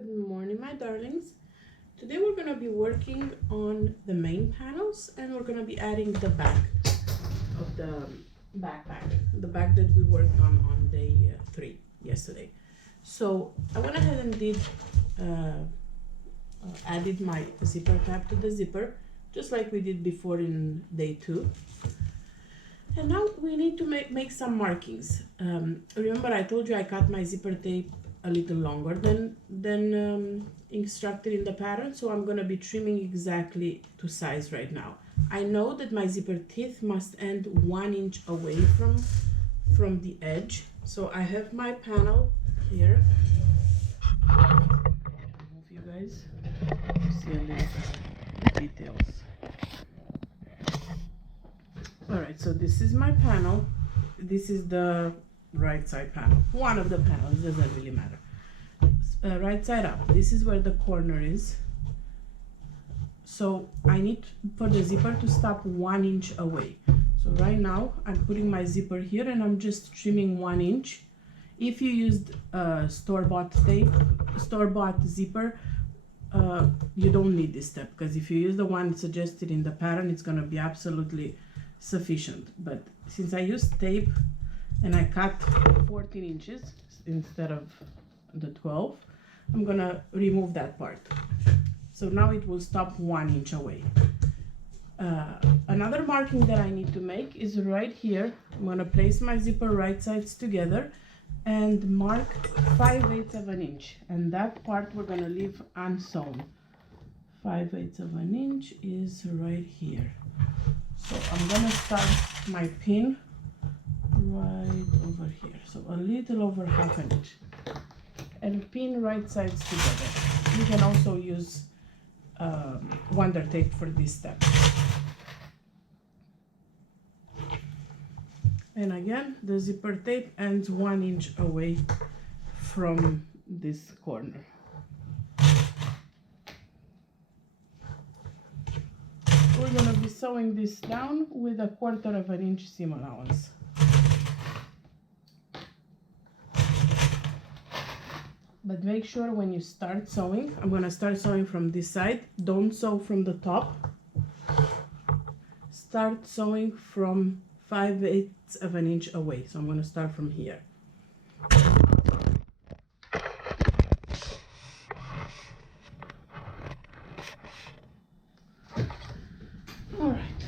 Good morning, my darlings. Today we're going to be working on the main panels and we're going to be adding the back of the backpack, the back that we worked on day 3 yesterday. So I went ahead and did added my zipper tab to the zipper, just like we did before in day 2. And now we need to make some markings. Remember I told you I cut my zipper tape a little longer than instructed in the pattern, so I'm going to be trimming exactly to size right now. I know that my zipper teeth must end 1 inch away from the edge, so I have my panel here. Move you guys to see a little details. Alright, so this is my panel. This is the right side panel. One of the panels, doesn't really matter. Right side up. This is where the corner is. So I need for the zipper to stop 1 inch away. So right now I'm putting my zipper here and I'm just trimming 1 inch. If you used store-bought tape, store-bought zipper, you don't need this step, because if you use the one suggested in the pattern, it's going to be absolutely sufficient. But since I used tape and I cut 14 inches instead of the 12, I'm gonna remove that part. So now it will stop 1 inch away. Another marking that I need to make is right here. I'm gonna place my zipper right sides together and mark 5/8 of an inch, and that part we're gonna leave unsewn. 5/8 of an inch is right here. So I'm gonna start my pin right over here, so a little over 1/2 inch, and pin right sides together. You can also use Wonder tape for this step. And again, the zipper tape ends 1 inch away from this corner. We're going to be sewing this down with 1/4 of an inch seam allowance. But make sure when you start sewing, I'm going to start sewing from this side. Don't sew from the top. Start sewing from 5/8 of an inch away. So I'm going to start from here. Alright,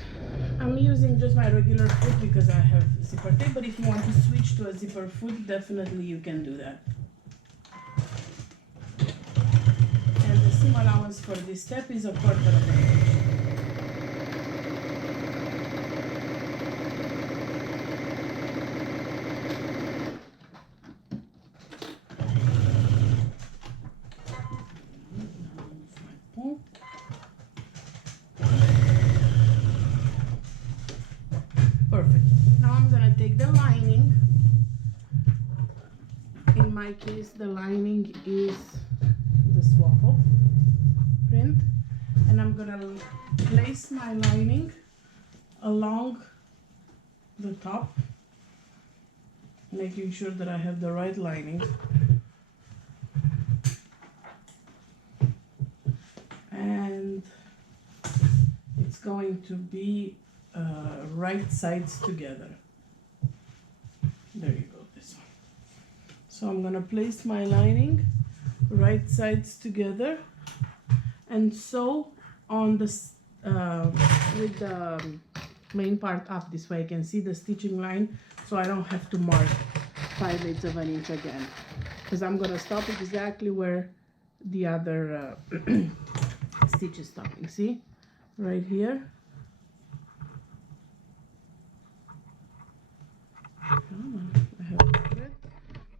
I'm using just my regular foot because I have zipper tape, but if you want to switch to a zipper foot, definitely you can do that. And the seam allowance for this step is 1/4 of an inch. Perfect. Now I'm gonna take the lining. In my case, the lining is the swaffle print, and I'm gonna place my lining along the top, making sure that I have the right lining. And it's going to be right sides together. There you go, this one. So I'm gonna place my lining right sides together and sew on this with the main part up. This way I can see the stitching line, so I don't have to mark 5/8 of an inch again, because I'm gonna stop exactly where the other stitch is stopping. See, right here. Come on, I have a thread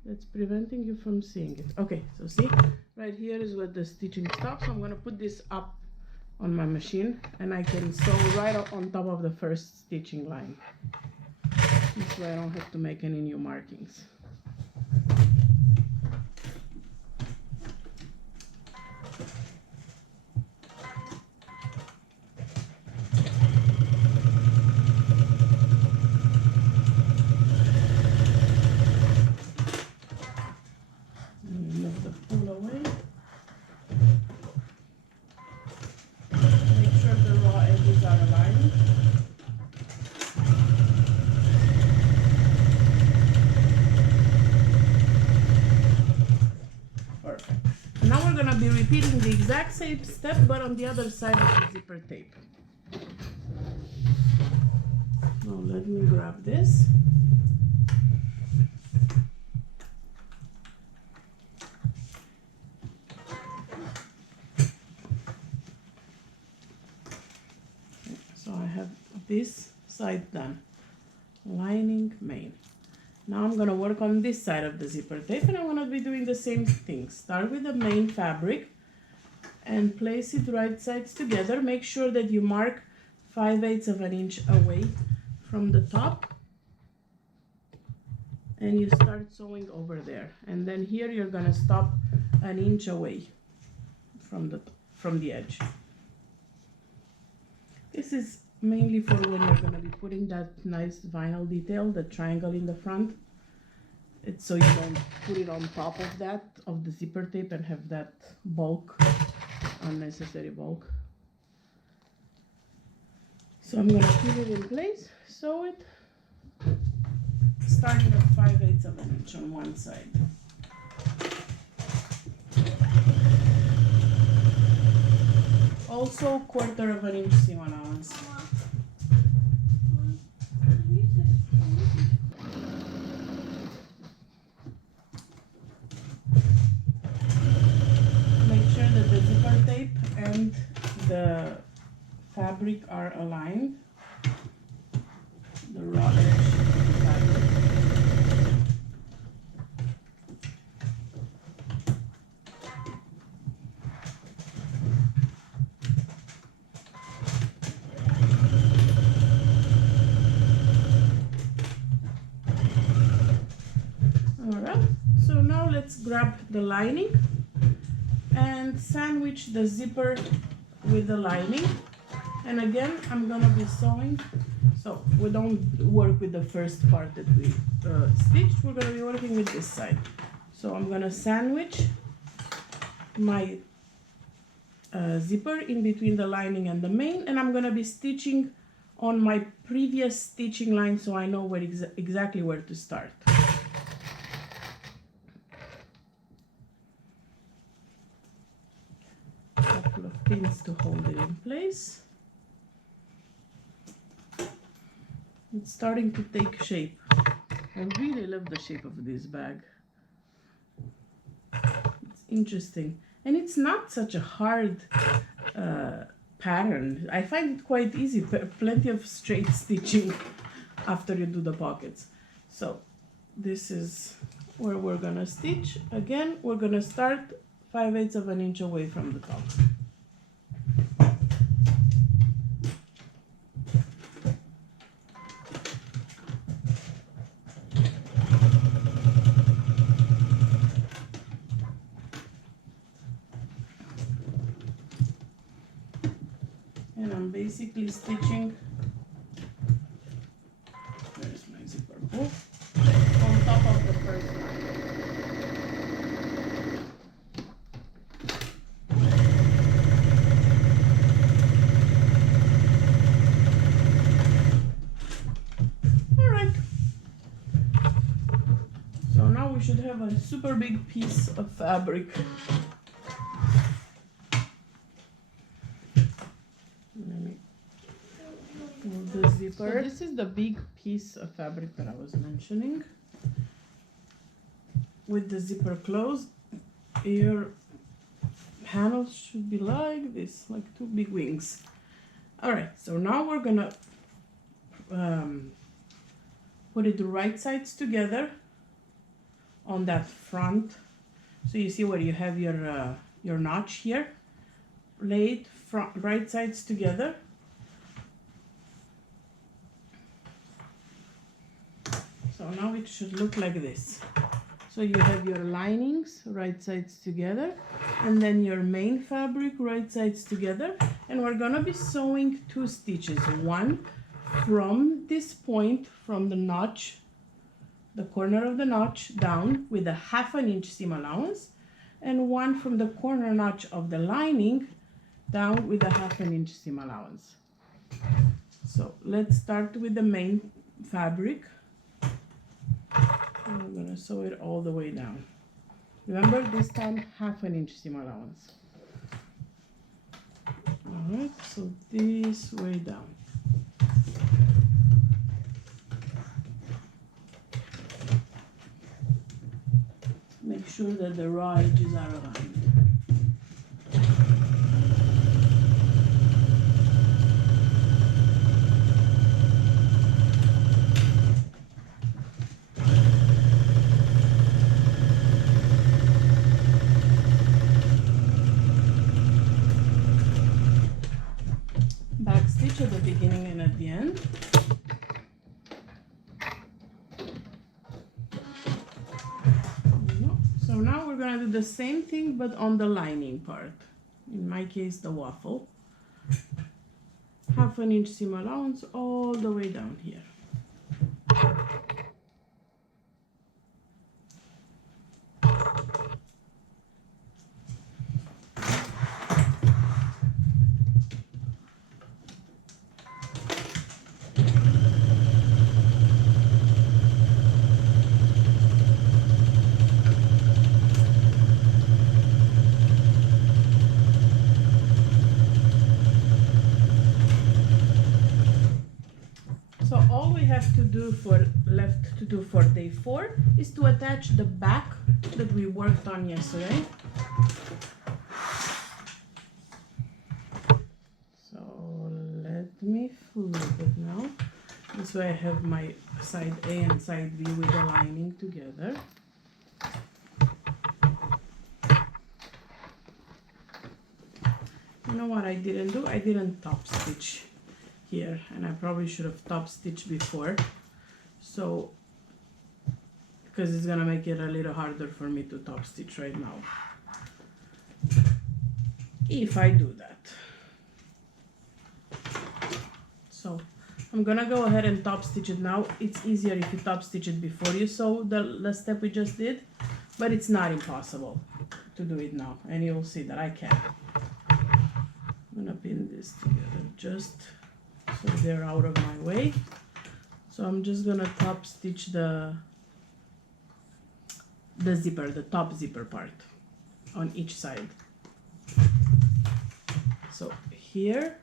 that's preventing you from seeing it. Okay, so see, right here is where the stitching stops. So I'm gonna put this up on my machine, and I can sew right on top of the first stitching line. This way I don't have to make any new markings. Move the pull away. we're gonna be repeating the exact same step, but on the other side of the zipper tape. Now let me grab this. So I have this side done. Lining, main. Now I'm gonna work on this side of the zipper tape, and I'm gonna be doing the same thing. Start with the main fabric and place it right sides together. Make sure that you mark 5/8 of an inch away from the top, and you start sewing over there. And then here you're gonna stop an inch away from the edge. This is mainly for when you're gonna be putting that nice vinyl detail, the triangle in the front. It's so you don't put it on top of that, of the zipper tape, and have that bulk, unnecessary bulk. So I'm gonna put it in place, sew it, starting at 5/8 of an inch on one side. Also 1/4 of an inch seam allowance. Make sure that the zipper tape and the fabric are aligned. The raw edge of the fabric. Alright, so now let's grab the lining and sandwich the zipper with the lining. And again, I'm gonna be sewing, so we don't work with the first part that we stitched. We're gonna be working with this side. So I'm gonna sandwich my zipper in between the lining and the main, and I'm gonna be stitching on my previous stitching line, so I know where exactly where to start. Couple of pins to hold it in place. It's starting to take shape. I really love the shape of this bag. It's interesting. And it's not such a hard pattern. I find it quite easy. Plenty of straight stitching after you do the pockets. So this is where we're gonna stitch. Again, we're gonna start 5/8 of an inch away from the top. And I'm basically stitching, where's my zipper pull, on top of the first line. Alright, so now we should have a super big piece of fabric. The zipper. So this is the big piece of fabric that I was mentioning. With the zipper closed, your panels should be like this, like two big wings. Alright, so now we're gonna put it the right sides together on that front. So you see where you have your notch here. Lay it right sides together. So now it should look like this. So you have your linings right sides together, and then your main fabric right sides together, and we're gonna be sewing 2 stitches. One from this point, from the notch, the corner of the notch down with a 1/2 inch seam allowance, and one from the corner notch of the lining down with a 1/2 inch seam allowance. So let's start with the main fabric. And I'm gonna sew it all the way down. Remember, this time 1/2 inch seam allowance. Alright, so this way down. Make sure that the raw edges are aligned. Back stitch at the beginning and at the end. So now we're gonna do the same thing but on the lining part. In my case, the waffle. 1/2 inch seam allowance all the way down here. So all we have to do left to do for day 4 is to attach the back that we worked on yesterday. So let me flip it now. This way I have my side A and side B with the lining together. You know what I didn't do? I didn't top stitch here, and I probably should have top stitched before, so because it's gonna make it a little harder for me to top stitch right now if I do that. So I'm gonna go ahead and top stitch it now. It's easier if you top stitch it before you sew the step we just did, but it's not impossible to do it now, and you'll see that I can. I'm gonna pin this together just so they're out of my way. So I'm just gonna top stitch the zipper, the top zipper part on each side. So here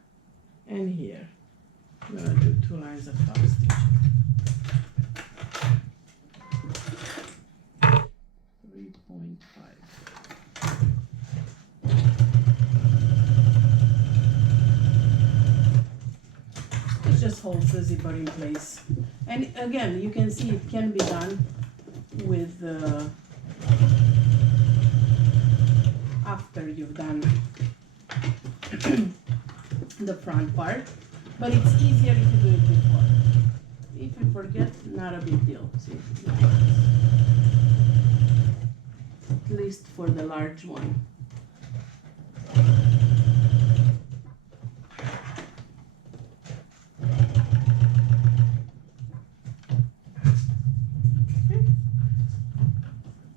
and here, I'm gonna do 2 lines of top stitch. 3.5. Just holds the zipper in place, and again you can see it can be done with after you've done the front part, but it's easier if you do it before. If you forget, not a big deal. See, at least for the large one.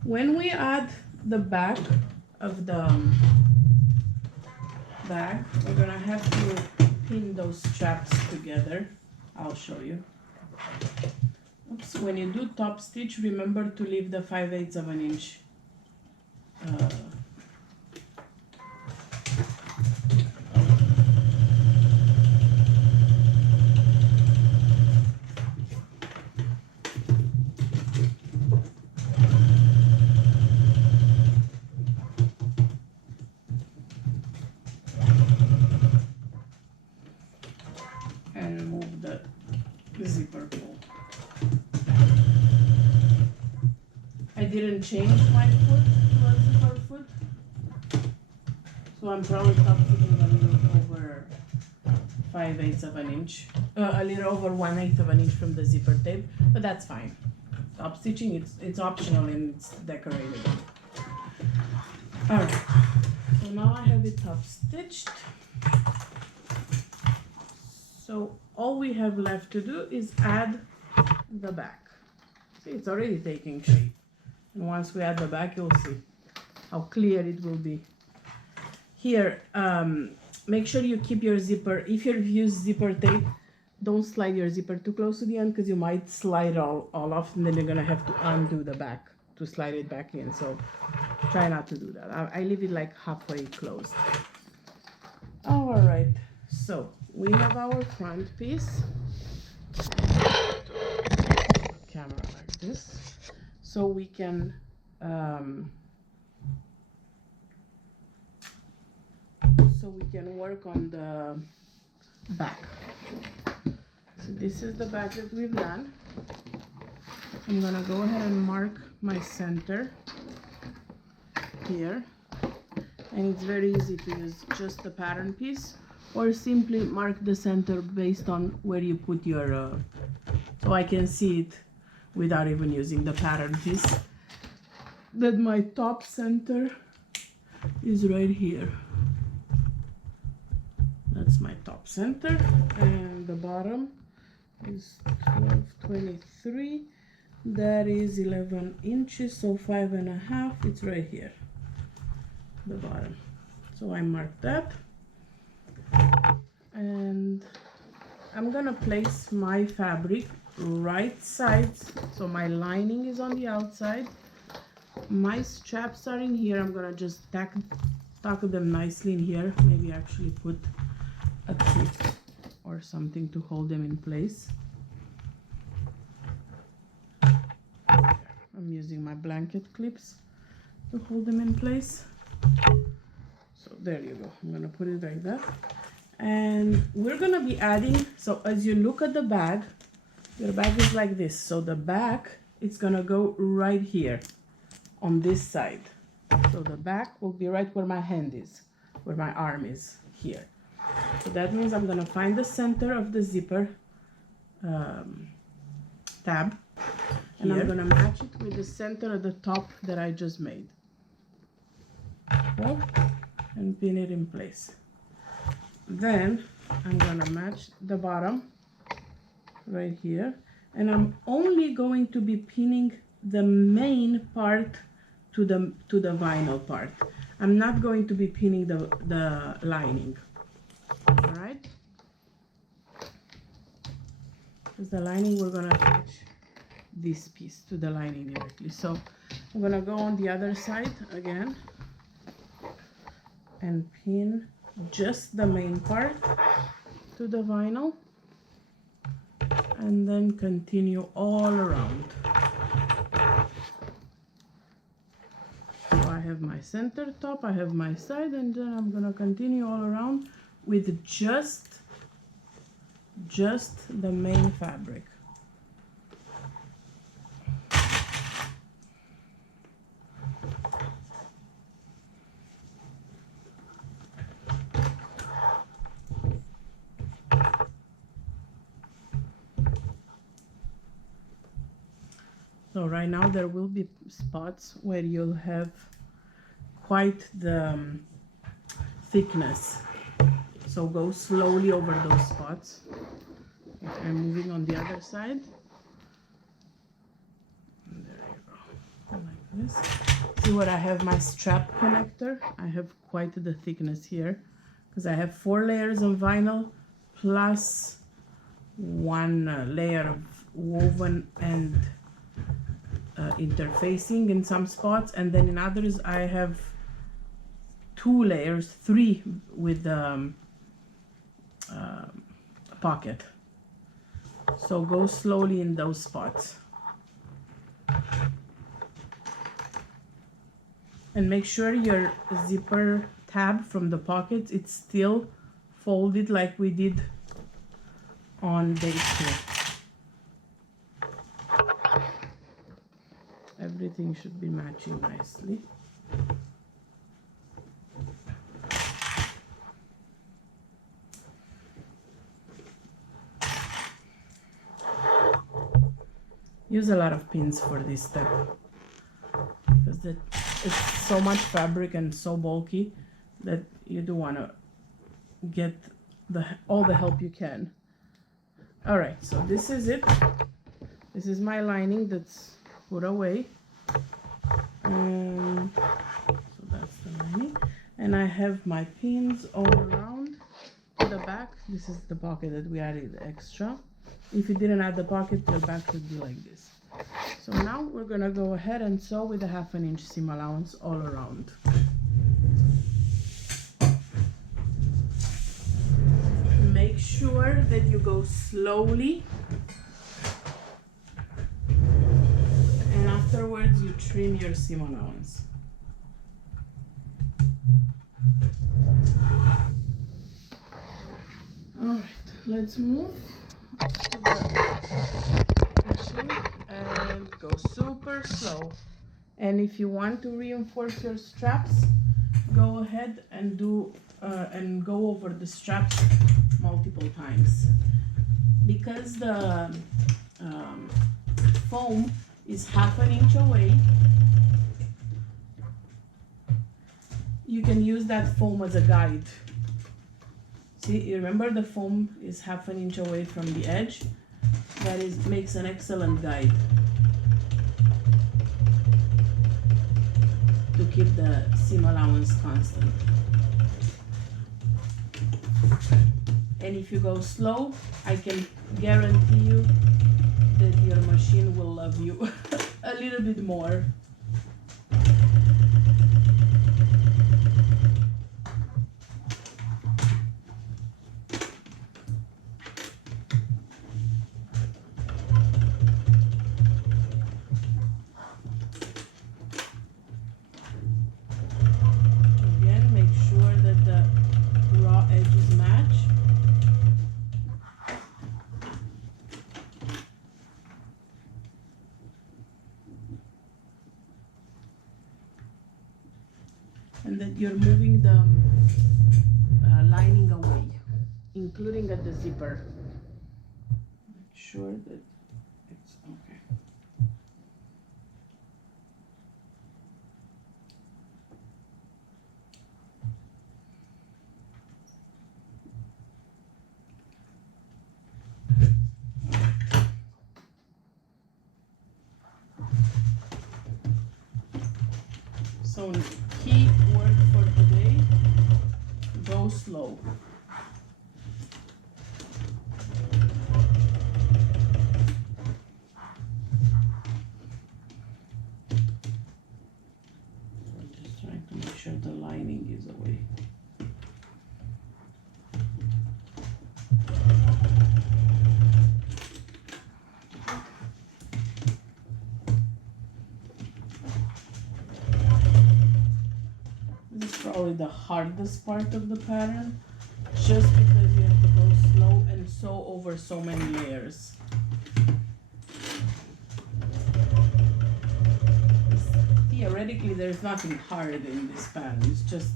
When we add the back of the bag, we're gonna have to pin those straps together. I'll show you. Oops, when you do top stitch, remember to leave the 5/8 of an inch zipper pull. I didn't change my foot to a zipper foot, so I'm probably top stitching a little over 5/8 of an inch, a little over 1/8 of an inch from the zipper tape, but that's fine. Top stitching, it's optional and it's decorated. Alright, so now I have it top stitched. So all we have left to do is add the back. See, it's already taking shape. And once we add the back, you'll see how clear it will be. Here, make sure you keep your zipper. If you use zipper tape, don't slide your zipper too close to the end because you might slide all off and then you're gonna have to undo the back. to slide it back in, so try not to do that. I leave it like halfway closed. All right, so we have our front piece. Camera like this, so we can work on the back. So this is the back that we've done. I'm gonna go ahead and mark my center here, and it's very easy to use just the pattern piece or simply mark the center based on where you put your so I can see it without even using the pattern piece, that my top center is right here. That's my top center, and the bottom is 12.23. That is 11 inches, so 5.5. It's right here, the bottom. So I marked that, and I'm gonna place my fabric right sides, so my lining is on the outside. My straps are in here. I'm gonna just tack them nicely in here. Maybe actually put a clip or something to hold them in place. I'm using my blanket clips to hold them in place. So there you go. I'm gonna put it like that. And we're gonna be adding, so as you look at the bag, your bag is like this. So the back, it's gonna go right here on this side. So the back will be right where my hand is, where my arm is here. So that means I'm gonna find the center of the zipper tab, and I'm gonna match it with the center of the top that I just made. Okay, and pin it in place. Then I'm gonna match the bottom right here, and I'm only going to be pinning the main part to the vinyl part. I'm not going to be pinning the lining. All right, because the lining, we're gonna attach this piece to the lining directly. So I'm gonna go on the other side again and pin just the main part to the vinyl, and then continue all around. So I have my center top, I have my side, and then I'm gonna continue all around with just the main fabric. So right now there will be spots where you'll have quite the thickness. So go slowly over those spots. I'm moving on the other side. And there you go, like this. See what I have, my strap connector. I have quite the thickness here because I have 4 layers of vinyl plus 1 layer of woven and interfacing in some spots, and then in others I have 2 layers, 3 with the pocket. So go slowly in those spots, and make sure your zipper tab from the pockets, it's still folded like we did on day 2. Everything should be matching nicely. Use a lot of pins for this step because it's so much fabric and so bulky that you do want to get all the help you can. All right, so this is it. This is my lining that's put away, and so that's the lining, and I have my pins all around the back. This is the pocket that we added extra. If you didn't add the pocket, your back should be like this. So now we're gonna go ahead and sew with a 1/2 inch seam allowance all around. Make sure that you go slowly, and afterwards you trim your seam allowance. Alright, let's move to the machine and go super slow. And if you want to reinforce your straps, go ahead and do and go over the straps multiple times. Because the foam is 1/2 inch away, you can use that foam as a guide. See, you remember the foam is 1/2 inch away from the edge? That makes an excellent guide to keep the seam allowance constant. And if you go slow, I can guarantee you that your machine will love you a little bit more. Again, make sure that the raw edges match. And that you're moving the lining away, including at the zipper. Make sure that it's okay. So key word for today, go slow. I'm just trying to make sure the lining is away. Probably the hardest part of the pattern, just because you have to go slow and sew over so many layers. Theoretically, there's nothing hard in this pattern, it's just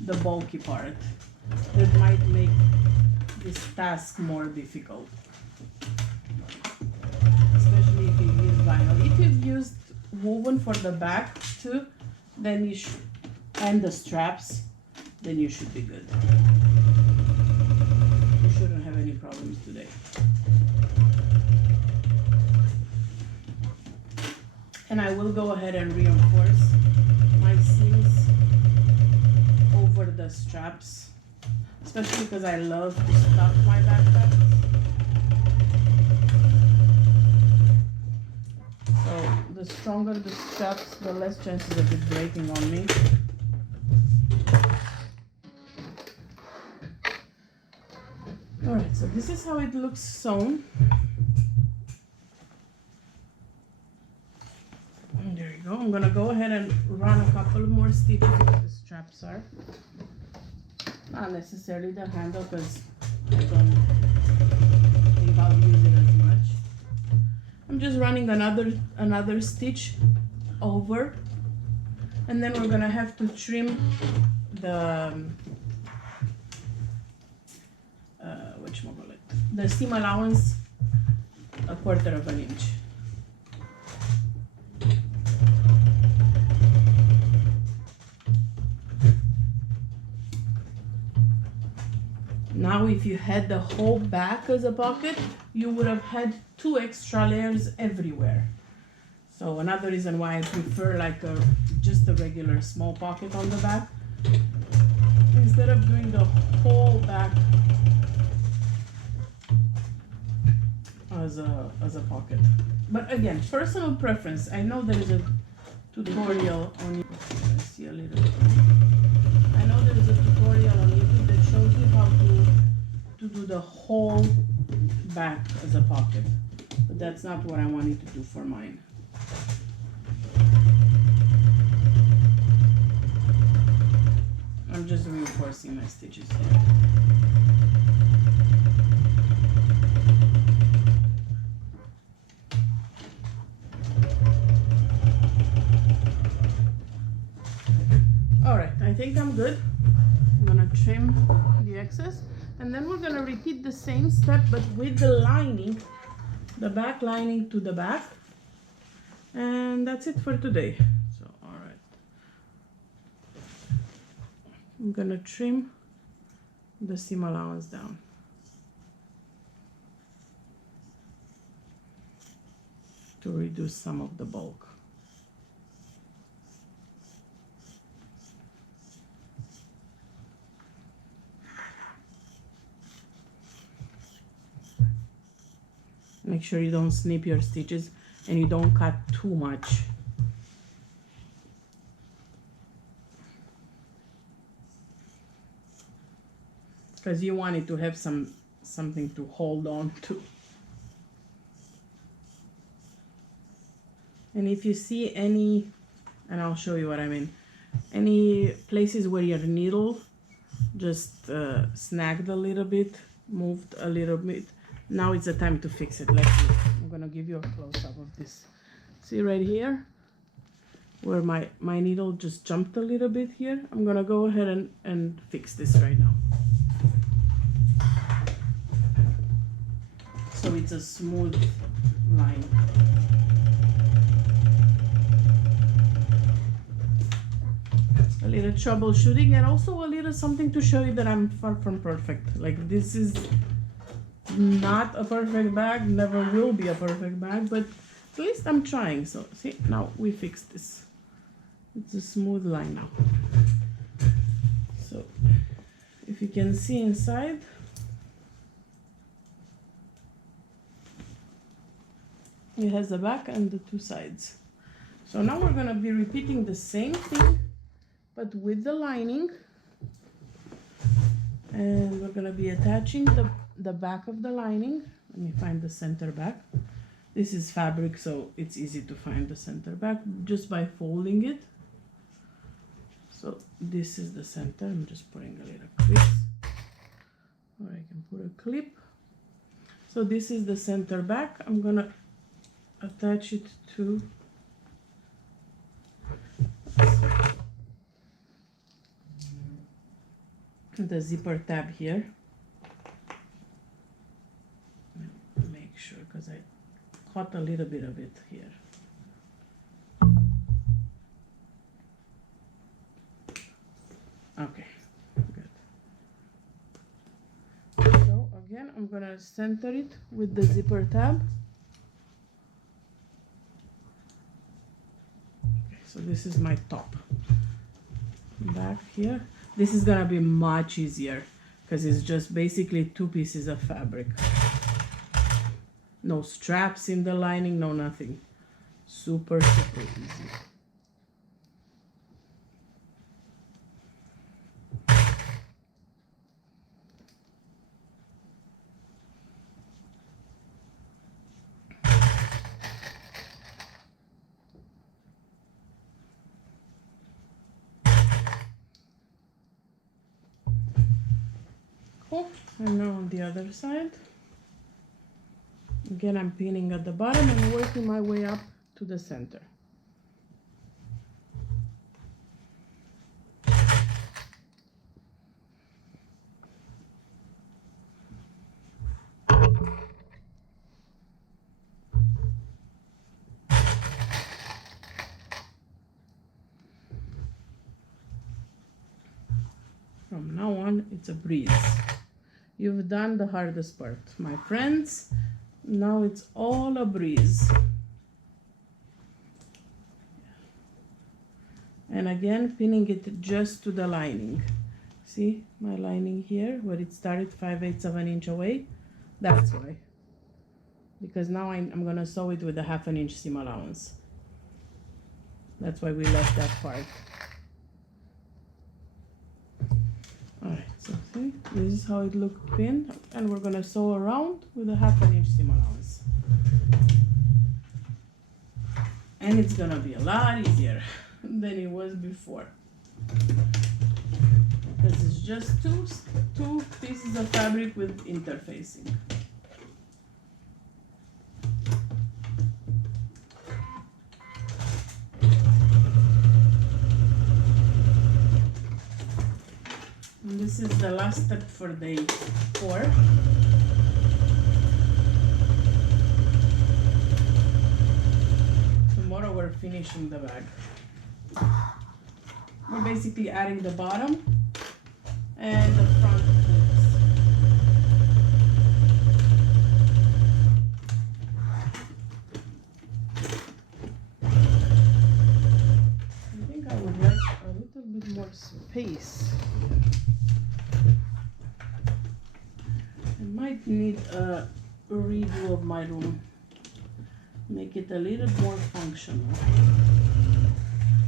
the bulky part that might make this task more difficult, especially if you use vinyl. If you've used woven for the back too, then you should, and the straps, then you should be good. You shouldn't have any problems today. And I will go ahead and reinforce my seams over the straps, especially because I love to stuff my backpacks. So the stronger the straps, the less chances of it breaking on me. Alright, so this is how it looks sewn. And there you go. I'm gonna go ahead and run a couple more stitches where the straps are. Not necessarily the handle, because I don't think I'll use it as much. I'm just running another stitch over, and then we're gonna have to trim the seam allowance 1/4 inch. Now if you had the whole back as a pocket, you would have had 2 extra layers everywhere. So another reason why I prefer like just a regular small pocket on the back, instead of doing the whole back as a pocket. But again, personal preference. I know there is a tutorial on YouTube. Let's see a little bit. I know there is a tutorial on YouTube that shows you how to do the whole back as a pocket. But that's not what I wanted to do for mine. I'm just reinforcing my stitches here. All right, I think I'm good. I'm gonna trim the excess, and then we're gonna repeat the same step, but with the lining, the back lining to the back. And that's it for today. So, all right. I'm gonna trim the seam allowance down. To reduce some of the bulk. Make sure you don't snip your stitches and you don't cut too much. Because you want it to have something to hold on to. And if you see any, and I'll show you what I mean, any places where your needle just snagged a little bit, moved a little bit, now it's the time to fix it. Let's see. I'm gonna give you a close-up of this. See right here, where my needle just jumped a little bit here? I'm gonna go ahead and fix this right now. So it's a smooth line. A little troubleshooting, and also a little something to show you that I'm far from perfect. Like, this is not a perfect bag, never will be a perfect bag, but at least I'm trying. So see, now we fixed this. It's a smooth line now. So if you can see inside, it has the back and the two sides. So now we're gonna be repeating the same thing, but with the lining, and we're gonna be attaching the back of the lining. Let me find the center back. This is fabric, so it's easy to find the center back just by folding it. So this is the center. I'm just putting a little clip, or I can put a clip. So this is the center back. I'm gonna attach it to the zipper tab here. Make sure, because I caught a little bit of it here. Okay, good. So again, I'm gonna center it with the zipper tab. Okay, so this is my top. Back here. This is gonna be much easier because it's just basically two pieces of fabric. No straps in the lining, no nothing. Super, super easy. Cool. And now on the other side. Again, I'm pinning at the bottom and working my way up to the center. From now on, it's a breeze. You've done the hardest part, my friends. Now it's all a breeze. And again, pinning it just to the lining. See my lining here, where it started 5/8 of an inch away? That's why. because now I'm gonna sew it with a 1/2 inch seam allowance. That's why we left that part. Alright, so see, this is how it looked pinned, and we're gonna sew around with a 1/2 inch seam allowance. And it's gonna be a lot easier than it was before. Because it's just two pieces of fabric with interfacing. And this is the last step for day 4. Tomorrow we're finishing the bag. We're basically adding the bottom and the front hoops. I think I would like a little bit more space. I might need a redo of my room. Make it a little more functional.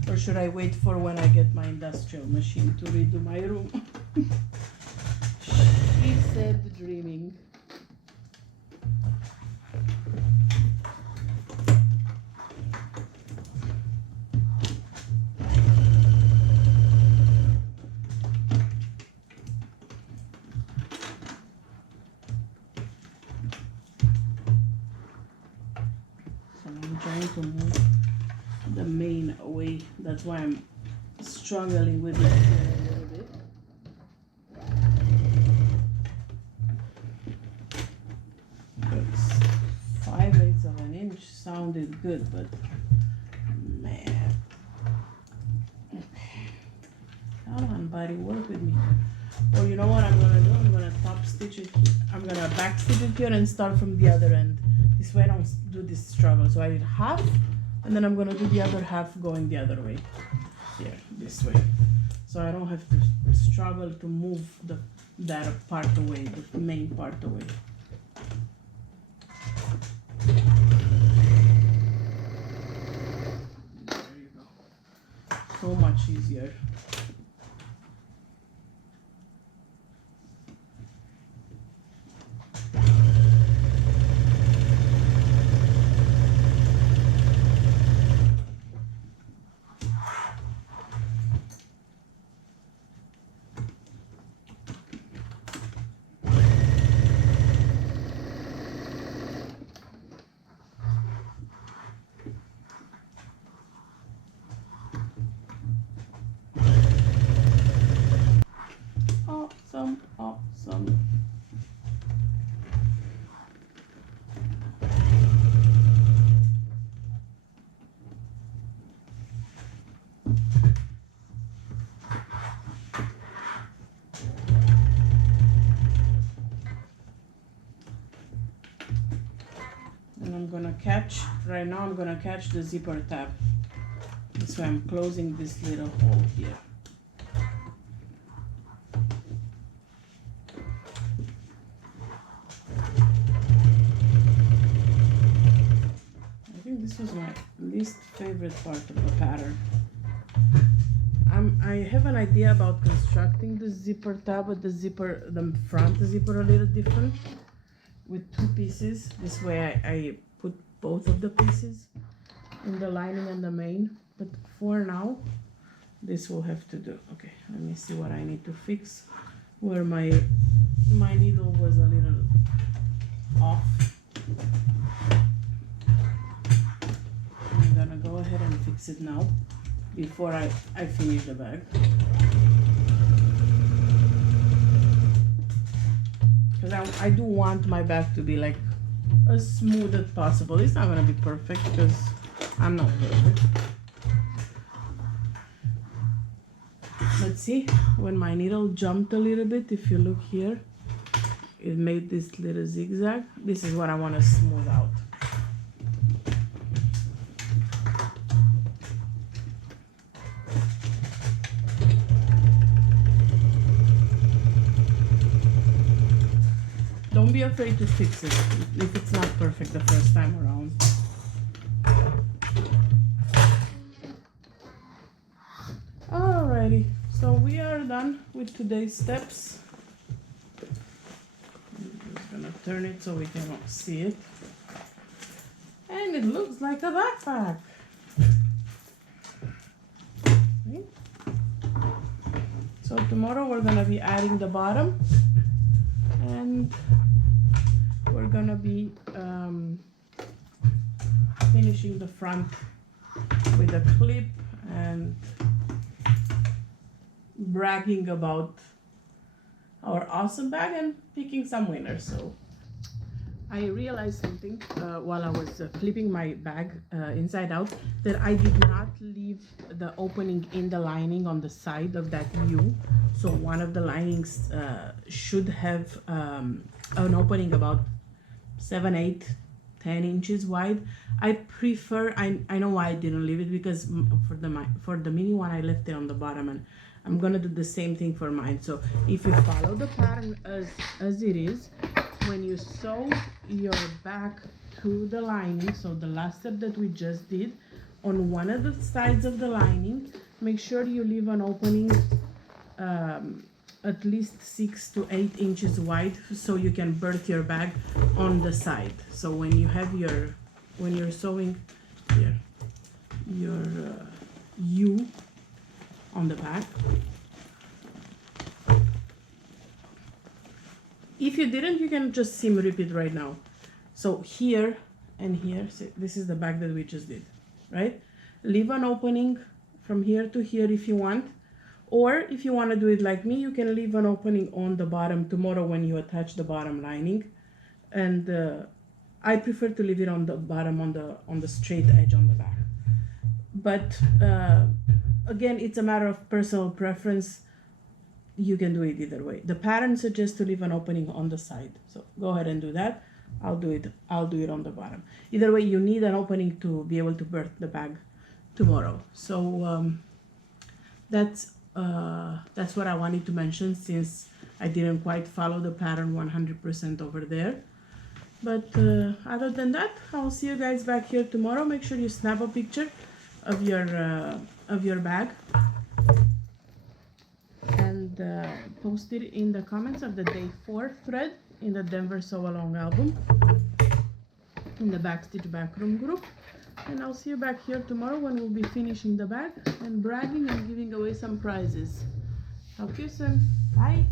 Or should I wait for when I get my industrial machine to redo my room? She said dreaming. I'm trying to move the mane away. That's why I'm struggling with it here a little bit. Because 5/8 of an inch sounded good, but man. Come on, buddy, work with me. Oh, you know what I'm gonna do? I'm gonna top stitch it here. I'm gonna back stitch it here and start from the other end. This way I don't do this struggle. So I did half, and then I'm gonna do the other half going the other way. Here, this way. So I don't have to struggle to move that part away, the main part away. There you go. So much easier. Awesome. And I'm gonna catch, right now I'm gonna catch the zipper tab. So I'm closing this little hole here. This was my least favorite part of the pattern. I have an idea about constructing the zipper tab, but the front zipper a little different with 2 pieces. This way I put both of the pieces in the lining and the main. But for now, this will have to do. Okay, let me see what I need to fix. Where my needle was a little off. I'm gonna go ahead and fix it now before I finish the bag. Because I do want my bag to be like as smooth as possible. It's not gonna be perfect because I'm not perfect. Let's see, when my needle jumped a little bit, if you look here, it made this little zigzag. This is what I want to smooth out. don't be afraid to fix it if it's not perfect the first time around. Alrighty, so we are done with today's steps. I'm just gonna turn it so we can see it. And it looks like a backpack. Okay. So tomorrow we're gonna be adding the bottom, and we're gonna be finishing the front with a clip and bragging about our awesome bag and picking some winners. So I realized something while I was flipping my bag inside out, that I did not leave the opening in the lining on the side of that U. So one of the linings should have an opening about 7, 8, 10 inches wide. I prefer, I know why I didn't leave it, because for the mini one I left it on the bottom, and I'm gonna do the same thing for mine. So if you follow the pattern as it is, when you sew your back to the lining, so the last step that we just did, on one of the sides of the lining, make sure you leave an opening at least 6 to 8 inches wide, so you can birth your bag on the side. So when you have when you're sewing here your U on the back. If you didn't, you can just seam rip it right now. So here and here, so this is the back that we just did, right? Leave an opening from here to here if you want, or if you want to do it like me, you can leave an opening on the bottom tomorrow when you attach the bottom lining. And I prefer to leave it on the bottom, on the straight edge on the back. But again, it's a matter of personal preference. You can do it either way. The pattern suggests to leave an opening on the side, so go ahead and do that. I'll do it on the bottom. Either way, you need an opening to be able to birth the bag tomorrow. So that's what I wanted to mention, since I didn't quite follow the pattern 100% over there. But other than that, I'll see you guys back here tomorrow. Make sure you snap a picture of your bag and post it in the comments of the day 4 thread in the Denver Sew Along album in the Backstitch Backroom group. And I'll see you back here tomorrow when we'll be finishing the bag and bragging and giving away some prizes. Talk to you soon. Bye.